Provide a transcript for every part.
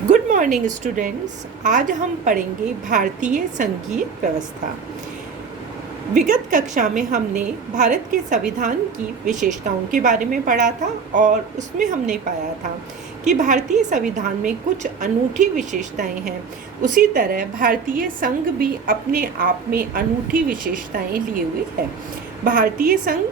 Good morning students. आज हम पढ़ेंगे भारतीय संघीय व्यवस्था। विगत कक्षा में हमने भारत के संविधान की विशेषताओं के बारे में पढ़ा था और उसमें हमने पाया था कि भारतीय संविधान में कुछ अनूठी विशेषताएं हैं। उसी तरह भारतीय संघ भी अपने आप में अनूठी विशेषताएं लिए हुए है। भारतीय संघ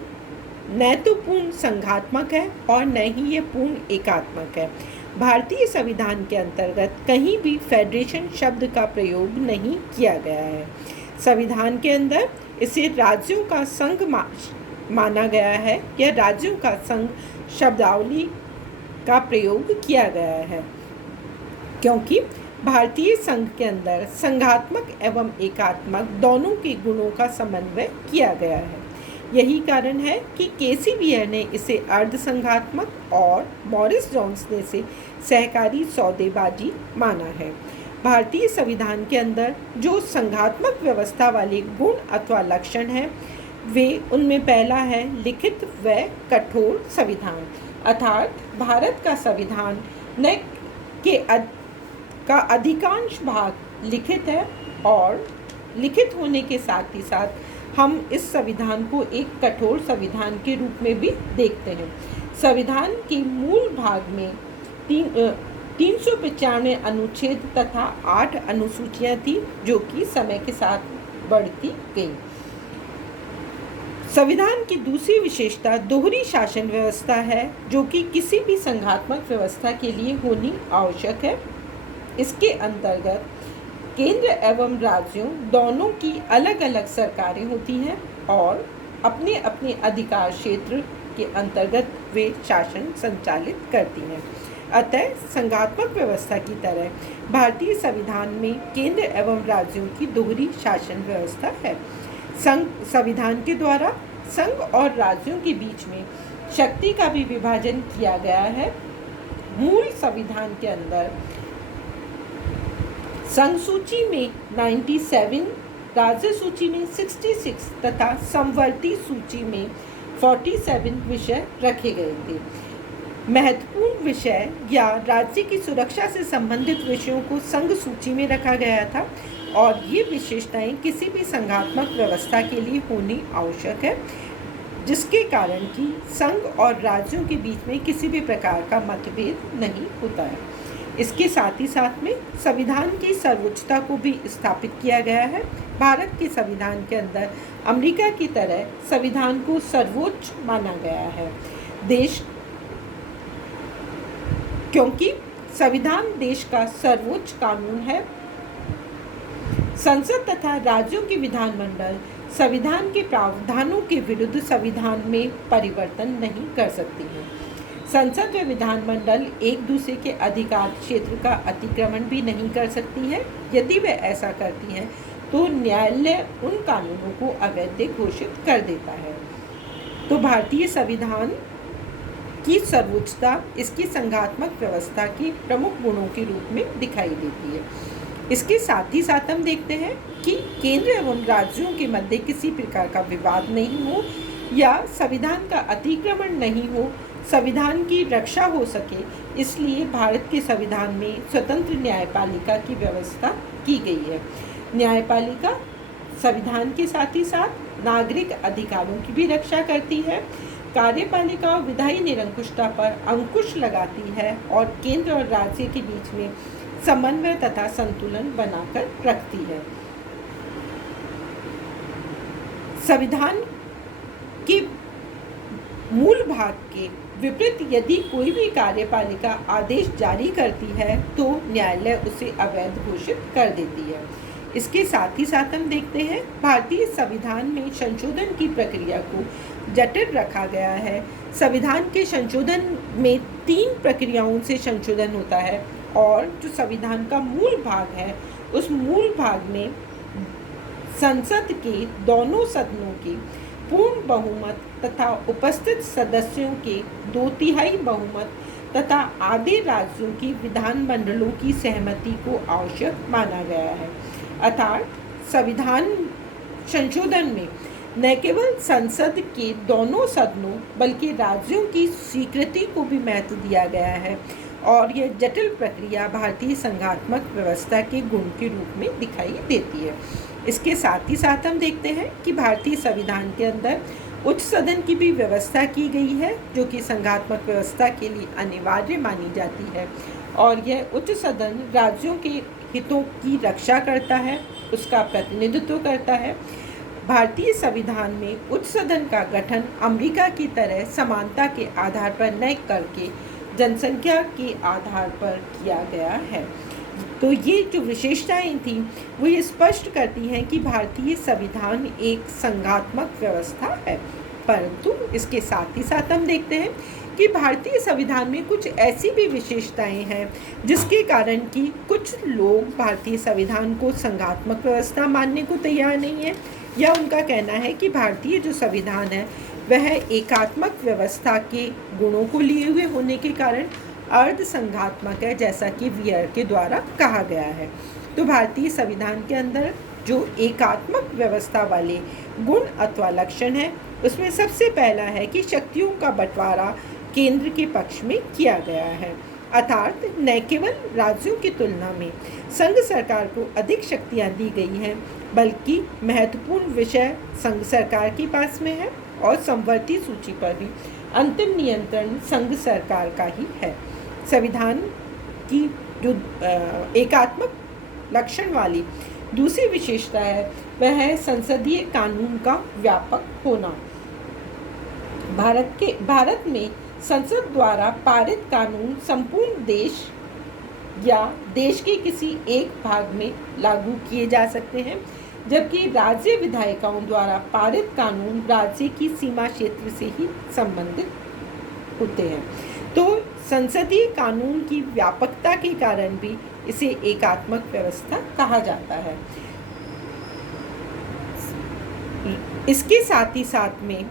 न तो पूर्ण संघात्मक है और न ही ये पूर्ण एकात्मक है। भारतीय संविधान के अंतर्गत कहीं भी फेडरेशन शब्द का प्रयोग नहीं किया गया है। संविधान के अंदर इसे राज्यों का संघ माना गया है या राज्यों का संघ शब्दावली का प्रयोग किया गया है, क्योंकि भारतीय संघ के अंदर संघात्मक एवं एकात्मक दोनों के गुणों का समन्वय किया गया है। यही कारण है कि केसीवियर ने इसे अर्ध संघात्मक और मॉरिस जोन्स ने इसे सहकारी सौदेबाजी माना है। भारतीय संविधान के अंदर जो संघात्मक व्यवस्था वाले गुण अथवा लक्षण हैं, वे उनमें पहला है लिखित व कठोर संविधान, अर्थात भारत का संविधान का अधिकांश भाग लिखित है और लिखित होने के साथ ही साथ हम इस संविधान को एक कठोर संविधान के रूप में भी देखते हैं। संविधान के मूल भाग में 395 अनुच्छेद तथा 8 अनुसूचियां थी, जो कि समय के साथ बढ़ती गई। संविधान की दूसरी विशेषता दोहरी शासन व्यवस्था है, जो कि किसी भी संघात्मक व्यवस्था के लिए होनी आवश्यक है। इसके अंतर्गत केंद्र एवं राज्यों दोनों की अलग अलग सरकारें होती हैं और अपने अपने अधिकार क्षेत्र के अंतर्गत वे शासन संचालित करती हैं। अतः संघात्मक व्यवस्था की तरह भारतीय संविधान में केंद्र एवं राज्यों की दोहरी शासन व्यवस्था है। संविधान के द्वारा संघ और राज्यों के बीच में शक्ति का भी विभाजन किया गया है। मूल संविधान के अंदर संघ सूची में 97, राज्य सूची में 66 तथा समवर्ती सूची में 47 विषय रखे गए थे। महत्वपूर्ण विषय या राज्य की सुरक्षा से संबंधित विषयों को संघ सूची में रखा गया था और ये विशेषताएं किसी भी संघात्मक व्यवस्था के लिए होनी आवश्यक है, जिसके कारण कि संघ और राज्यों के बीच में किसी भी प्रकार का मतभेद नहीं होता है। इसके साथ ही साथ में संविधान की सर्वोच्चता को भी स्थापित किया गया है। भारत के संविधान के अंदर अमेरिका की तरह संविधान को सर्वोच्च माना गया है क्योंकि संविधान देश का सर्वोच्च कानून है। संसद तथा राज्यों के विधानमंडल संविधान के प्रावधानों के विरुद्ध संविधान में परिवर्तन नहीं कर सकती हैं। संसद व विधानमंडल एक दूसरे के अधिकार क्षेत्र का अतिक्रमण भी नहीं कर सकती हैं। यदि वे ऐसा करती हैं तो न्यायालय उन कानूनों को अवैध घोषित कर देता है। तो भारतीय संविधान की सर्वोच्चता इसकी संघात्मक व्यवस्था के प्रमुख गुणों के रूप में दिखाई देती है। इसके साथ ही साथ हम देखते हैं कि केंद्र एवं राज्यों के मध्य किसी प्रकार का विवाद नहीं हो या संविधान का अतिक्रमण नहीं हो, संविधान की रक्षा हो सके, इसलिए भारत के संविधान में स्वतंत्र न्यायपालिका की व्यवस्था की गई है। न्यायपालिका संविधान के साथ ही साथ नागरिक अधिकारों की भी रक्षा करती है, कार्यपालिका और विधायी निरंकुशता पर अंकुश लगाती है और केंद्र और राज्य के बीच में समन्वय तथा संतुलन बनाकर रखती है। संविधान के मूल भाग के विपरीत यदि कोई भी कार्यपालिका आदेश जारी करती है तो न्यायालय उसे अवैध घोषित कर देती है। इसके साथ ही साथ हम देखते हैं भारतीय संविधान में संशोधन की प्रक्रिया को जटिल रखा गया है। संविधान के संशोधन में 3 प्रक्रियाओं से संशोधन होता है और जो संविधान का मूल भाग है, उस मूल भाग में संसद के दोनों सदनों की पूर्ण बहुमत तथा उपस्थित सदस्यों के 2/3 बहुमत तथा आधे राज्यों की विधानमंडलों की सहमति को आवश्यक माना गया है। अर्थात संविधान संशोधन में न केवल संसद के दोनों सदनों बल्कि राज्यों की स्वीकृति को भी महत्व दिया गया है और यह जटिल प्रक्रिया भारतीय संघात्मक व्यवस्था के गुण के रूप में दिखाई देती है। इसके साथ ही साथ हम देखते हैं कि भारतीय संविधान के अंदर उच्च सदन की भी व्यवस्था की गई है, जो कि संघात्मक व्यवस्था के लिए अनिवार्य मानी जाती है। और यह उच्च सदन राज्यों के हितों की रक्षा करता है, उसका प्रतिनिधित्व करता है। भारतीय संविधान में उच्च सदन का गठन अमेरिका की तरह समानता के आधार पर न करके जनसंख्या के आधार पर किया गया है। तो ये जो विशेषताएं थी वो ये स्पष्ट करती हैं कि भारतीय संविधान एक संघात्मक व्यवस्था है। परंतु इसके साथ ही साथ हम देखते हैं कि भारतीय संविधान में कुछ ऐसी भी विशेषताएं हैं जिसके कारण कि कुछ लोग भारतीय संविधान को संघात्मक व्यवस्था मानने को तैयार नहीं है, या उनका कहना है कि भारतीय जो संविधान है वह एकात्मक व्यवस्था के गुणों को लिए हुए होने के कारण अर्ध संघात्मक है, जैसा कि वियर के द्वारा कहा गया है। तो भारतीय संविधान के अंदर जो एकात्मक व्यवस्था वाले गुण अथवा लक्षण है, उसमें सबसे पहला है कि शक्तियों का बंटवारा केंद्र के पक्ष में किया गया है, अर्थात न केवल राज्यों की तुलना में संघ सरकार को अधिक शक्तियां दी गई हैं, बल्कि महत्वपूर्ण विषय संघ सरकार के पास में है और समवर्ती सूची पर भी अंतिम नियंत्रण संघ सरकार का ही है। संविधान की जो एकात्मक लक्षण वाली दूसरी विशेषता है वह है संसदीय कानून का व्यापक होना। भारत में संसद द्वारा पारित कानून संपूर्ण देश या देश के किसी एक भाग में लागू किए जा सकते हैं, जबकि राज्य विधायिकाओं द्वारा पारित कानून राज्य की सीमा क्षेत्र से ही संबंधित होते हैं। तो संसदीय कानून की व्यापकता के कारण भी इसे एकात्मक व्यवस्था कहा जाता है। इसके साथ ही साथ में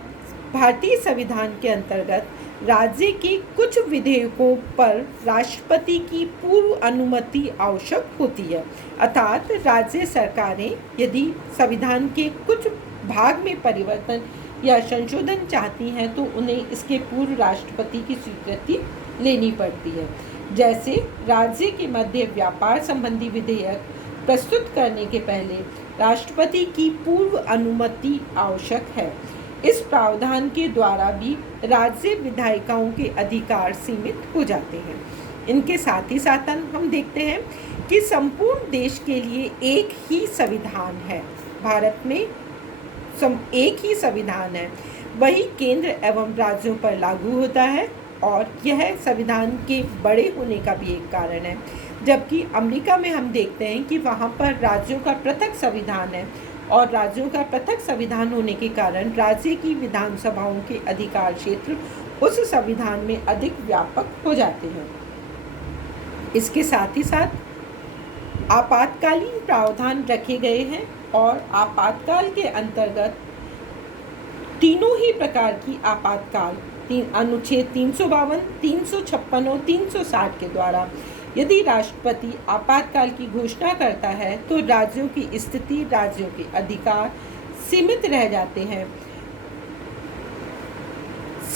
भारतीय संविधान के अंतर्गत राज्य के कुछ विधेयकों पर राष्ट्रपति की पूर्व अनुमति आवश्यक होती है, अर्थात राज्य सरकारें यदि संविधान के कुछ भाग में परिवर्तन या संशोधन चाहती हैं तो उन्हें इसके पूर्व राष्ट्रपति की स्वीकृति लेनी पड़ती है। जैसे राज्य के मध्य व्यापार संबंधी विधेयक प्रस्तुत करने के पहले राष्ट्रपति की पूर्व अनुमति आवश्यक है। इस प्रावधान के द्वारा भी राज्य विधायिकाओं के अधिकार सीमित हो जाते हैं। इनके साथ ही साथ हम देखते हैं कि संपूर्ण देश के लिए एक ही संविधान है। भारत में एक ही संविधान है, वही केंद्र एवं राज्यों पर लागू होता है, और यह संविधान के बड़े होने का भी एक कारण है। जबकि अमेरिका में हम देखते हैं कि वहाँ पर राज्यों का पृथक संविधान है, और राज्यों का पृथक संविधान होने के कारण राज्य की विधानसभाओं के अधिकार क्षेत्र उस संविधान में अधिक व्यापक हो जाते हैं। इसके साथ ही साथ आपातकालीन प्रावधान रखे गए हैं, और आपातकाल के अंतर्गत तीनों ही प्रकार की आपातकाल अनुच्छेद 352, 356 और 360 के द्वारा यदि राष्ट्रपति आपातकाल की घोषणा करता है तो राज्यों की स्थिति, राज्यों के अधिकार सीमित रह जाते हैं।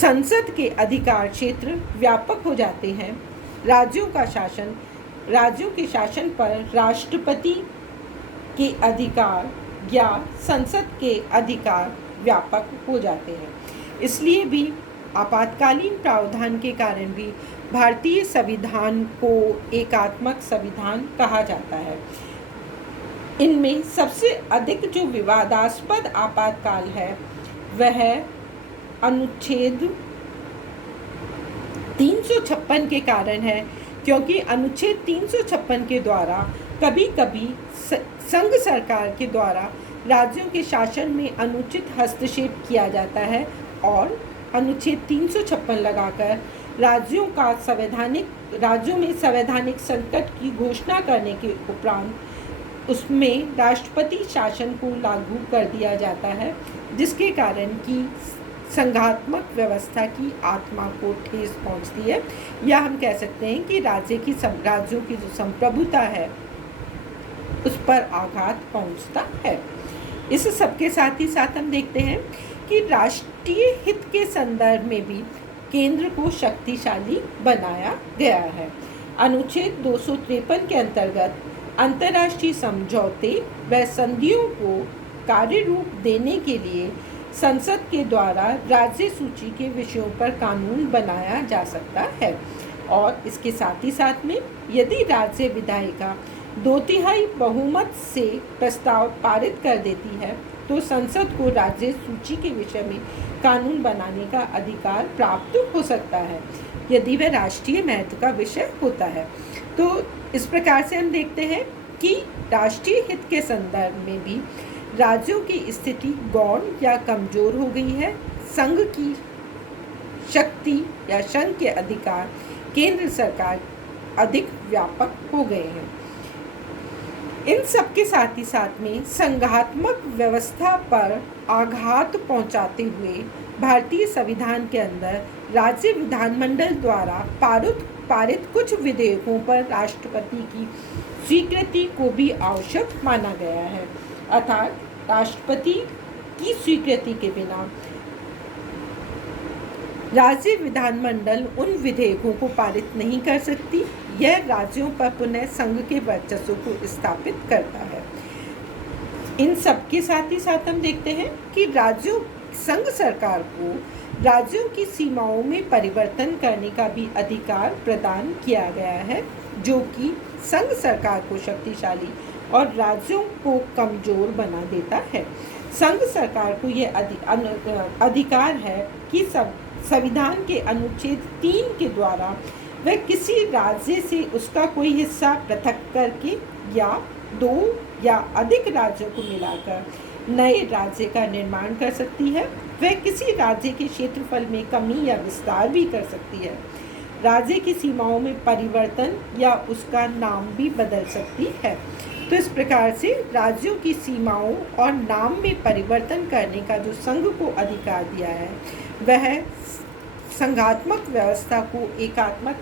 संसद के अधिकार क्षेत्र व्यापक हो जाते हैं। राज्यों के शासन पर राष्ट्रपति के अधिकार या संसद के अधिकार व्यापक हो जाते हैं। इसलिए भी आपातकालीन प्रावधान के कारण भी भारतीय संविधान को एकात्मक संविधान कहा जाता है। इनमें सबसे अधिक जो विवादास्पद आपातकाल है वह अनुच्छेद 356 के कारण है, क्योंकि अनुच्छेद 356 के द्वारा कभी कभी संघ सरकार के द्वारा राज्यों के शासन में अनुचित हस्तक्षेप किया जाता है, और अनुच्छेद 356 लगाकर राज्यों में संवैधानिक संकट की घोषणा करने के उपरांत उसमें राष्ट्रपति शासन को लागू कर दिया जाता है, जिसके कारण कि संघात्मक व्यवस्था की आत्मा को ठेस पहुंचती है, या हम कह सकते हैं कि राज्यों की जो संप्रभुता है उस पर आघात पहुंचता है। इस सबके साथ ही साथ हम देखते हैं कि राष्ट्रीय हित के संदर्भ में भी केंद्र को शक्तिशाली बनाया गया है। अनुच्छेद 253 के अंतर्गत अंतर्राष्ट्रीय समझौते व संधियों को कार्य रूप देने के लिए संसद के द्वारा राज्य सूची के विषयों पर कानून बनाया जा सकता है। और इसके साथ ही साथ में यदि राज्य विधायिका 2/3 बहुमत से प्रस्ताव पारित कर देती है तो संसद को राज्य सूची के विषय में कानून बनाने का अधिकार प्राप्त हो सकता है यदि वह राष्ट्रीय महत्व का विषय होता है। तो इस प्रकार से हम देखते हैं कि राष्ट्रीय हित के संदर्भ में भी राज्यों की स्थिति गौण या कमजोर हो गई है। संघ की शक्ति या संघ के अधिकार केंद्र सरकार अधिक व्यापक हो गए हैं। इन सब के साथ ही साथ में संघात्मक व्यवस्था पर आघात पहुंचाते हुए भारतीय संविधान के अंदर राज्य विधानमंडल द्वारा पारित कुछ विधेयकों पर राष्ट्रपति की स्वीकृति को भी आवश्यक माना गया है। अर्थात राष्ट्रपति की स्वीकृति के बिना राज्य विधानमंडल उन विधेयकों को पारित नहीं कर सकती। यह राज्यों पर पुनः संघ के वर्चस्व को स्थापित करता है। इन सब के साथ ही साथ हम देखते हैं कि संघ सरकार को राज्यों की सीमाओं में परिवर्तन करने का भी अधिकार प्रदान किया गया है, जो कि संघ सरकार को शक्तिशाली और राज्यों को कमजोर बना देता है। संघ सरकार को यह अधिकार है कि संविधान के अनुच्छेद 3 के द्वारा वह किसी राज्य से उसका कोई हिस्सा पृथक करके या 2 या अधिक राज्यों को मिलाकर नए राज्य का निर्माण कर सकती है। वह किसी राज्य के क्षेत्रफल में कमी या विस्तार भी कर सकती है। राज्य की सीमाओं में परिवर्तन या उसका नाम भी बदल सकती है। तो इस प्रकार से राज्यों की सीमाओं और नाम में परिवर्तन करने का जो संघ को अधिकार दिया है वह संघात्मक व्यवस्था को एकात्मक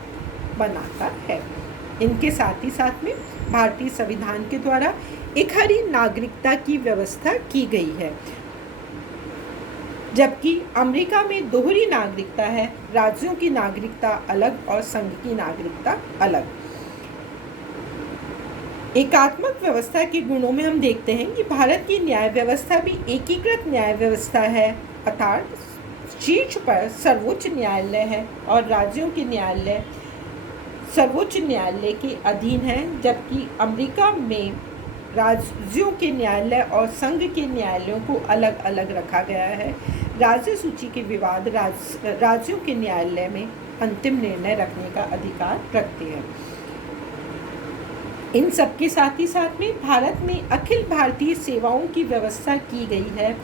बनाता है। इनके साथ ही साथ में भारतीय संविधान के द्वारा इकहरी नागरिकता की व्यवस्था की गई है, जबकि अमेरिका में दोहरी नागरिकता है। राज्यों की नागरिकता अलग और संघ की नागरिकता अलग। एकात्मक व्यवस्था के गुणों में हम देखते हैं कि भारत की न्याय व्यवस्था भी एकीकृत न्याय व्यवस्था है, अर्थात शीर्ष पर सर्वोच्च न्यायालय है और राज्यों के न्यायालय सर्वोच्च न्यायालय के अधीन है, जबकि अमेरिका में राज्यों के न्यायालय और संघ के न्यायालयों को अलग अलग रखा गया है। राज्य सूची के विवाद राज्यों के न्यायालय में अंतिम निर्णय रखने का अधिकार रखते हैं। इन सब के साथ ही साथ में भारत में अखिल भारतीय सेवाओं की व्यवस्था की गई है।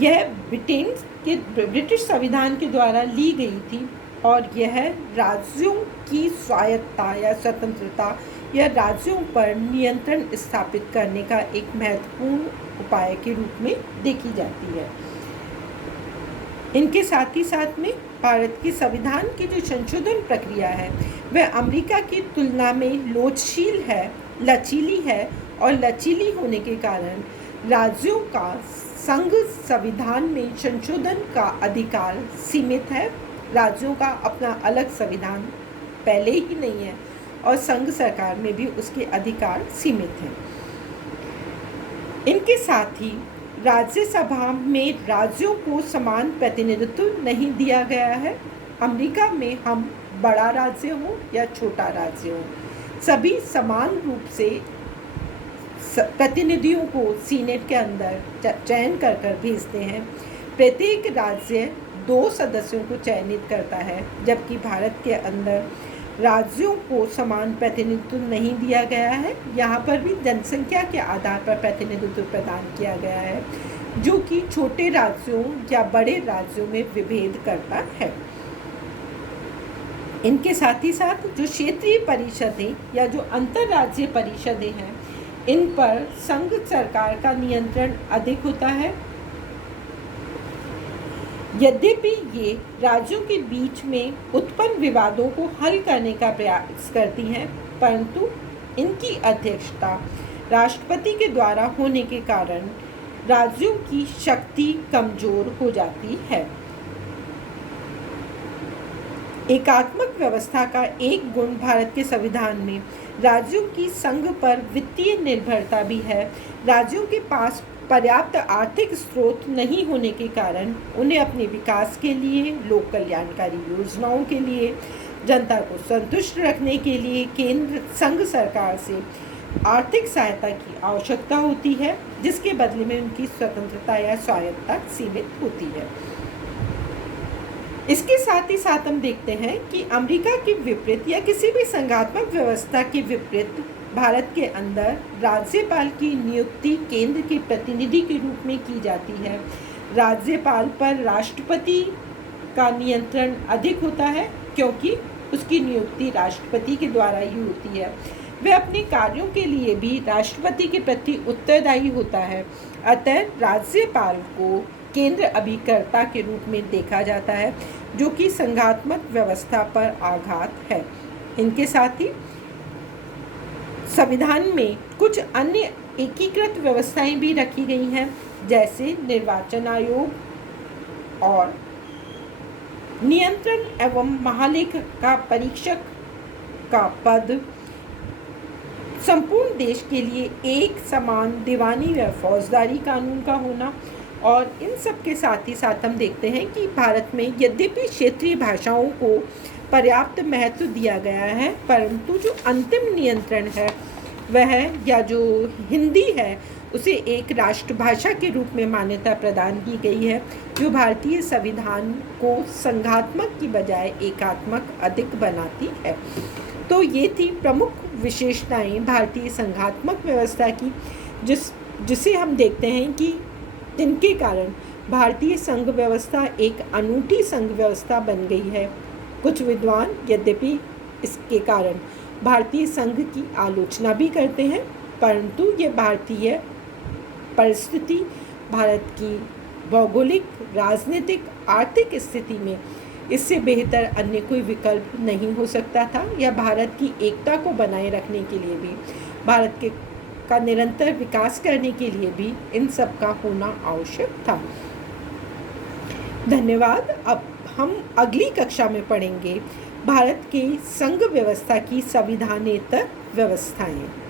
यह ब्रिटिश संविधान के द्वारा ली गई थी और यह राज्यों की स्वायत्तता या स्वतंत्रता या राज्यों पर नियंत्रण स्थापित करने का एक महत्वपूर्ण उपाय के रूप में देखी जाती है। इनके साथ ही साथ में भारत के संविधान की जो संशोधन प्रक्रिया है वह अमेरिका की तुलना में लचीली है और लचीली होने के कारण राज्यों का संघ संविधान में संशोधन का अधिकार सीमित है। राज्यों का अपना अलग संविधान पहले ही नहीं है और संघ सरकार में भी उसके अधिकार सीमित हैं। इनके साथ ही राज्यसभा में राज्यों को समान प्रतिनिधित्व नहीं दिया गया है। अमेरिका में हम बड़ा राज्य हो या छोटा राज्य हो, सभी समान रूप से प्रतिनिधियों को सीनेट के अंदर चयन कर भेजते हैं। प्रत्येक राज्य 2 सदस्यों को चयनित करता है, जबकि भारत के अंदर राज्यों को समान प्रतिनिधित्व नहीं दिया गया है। यहाँ पर भी जनसंख्या के आधार पर प्रतिनिधित्व प्रदान किया गया है, जो कि छोटे राज्यों या बड़े राज्यों में विभेद करता है। इनके साथ ही साथ जो क्षेत्रीय परिषदें या जो अंतर्राज्यीय परिषदें हैं, इन पर संघ सरकार का नियंत्रण अधिक होता है। यद्यपि ये राज्यों के बीच में उत्पन्न विवादों को हल करने का प्रयास करती हैं, परंतु इनकी अध्यक्षता राष्ट्रपति के द्वारा होने के कारण राज्यों की शक्ति कमजोर हो जाती है। एकात्मक व्यवस्था का एक गुण भारत के संविधान में राज्यों की संघ पर वित्तीय निर्भरता भी है। राज्यों के पास पर्याप्त आर्थिक स्रोत नहीं होने के कारण उन्हें अपने विकास के लिए, लोक कल्याणकारी योजनाओं के लिए, जनता को संतुष्ट रखने के लिए केंद्र संघ सरकार से आर्थिक सहायता की आवश्यकता होती है, जिसके बदले में उनकी स्वतंत्रता या स्वायत्तता सीमित होती है। इसके साथ ही साथ हम देखते हैं कि अमेरिका के विपरीत या किसी भी संघात्मक व्यवस्था के विपरीत भारत के अंदर राज्यपाल की नियुक्ति केंद्र के प्रतिनिधि के रूप में की जाती है। राज्यपाल पर राष्ट्रपति का नियंत्रण अधिक होता है, क्योंकि उसकी नियुक्ति राष्ट्रपति के द्वारा ही होती है। वह अपने कार्यों के लिए भी राष्ट्रपति के प्रति उत्तरदायी होता है। अतः राज्यपाल को केंद्र अभिकर्ता के रूप में देखा जाता है, जो कि संघात्मक व्यवस्था पर आघात है। इनके साथ ही संविधान में कुछ अन्य एकीकृत व्यवस्थाएं भी रखी गई हैं, जैसे निर्वाचन आयोग और नियंत्रण एवं महालेखा परीक्षक का पद, संपूर्ण देश के लिए एक समान दीवानी व फौजदारी कानून का होना। और इन सब के साथ ही साथ हम देखते हैं कि भारत में यद्यपि क्षेत्रीय भाषाओं को पर्याप्त महत्व दिया गया है, परंतु जो अंतिम नियंत्रण है वह या जो हिंदी है उसे एक राष्ट्रभाषा के रूप में मान्यता प्रदान की गई है, जो भारतीय संविधान को संघात्मक की बजाय एकात्मक अधिक बनाती है। तो ये थी प्रमुख विशेषताएं भारतीय संघात्मक व्यवस्था की, जिसे हम देखते हैं कि जिनके कारण भारतीय संघ व्यवस्था एक अनूठी संघ व्यवस्था बन गई है। कुछ विद्वान यद्यपि इसके कारण भारतीय संघ की आलोचना भी करते हैं, परंतु ये भारतीय परिस्थिति, भारत की भौगोलिक, राजनीतिक, आर्थिक स्थिति में इससे बेहतर अन्य कोई विकल्प नहीं हो सकता था, या भारत की एकता को बनाए रखने के लिए भी, भारत का निरंतर विकास करने के लिए भी इन सब का होना आवश्यक था। धन्यवाद। अब हम अगली कक्षा में पढ़ेंगे भारत के संघ व्यवस्था की संविधानेतर व्यवस्थाएं।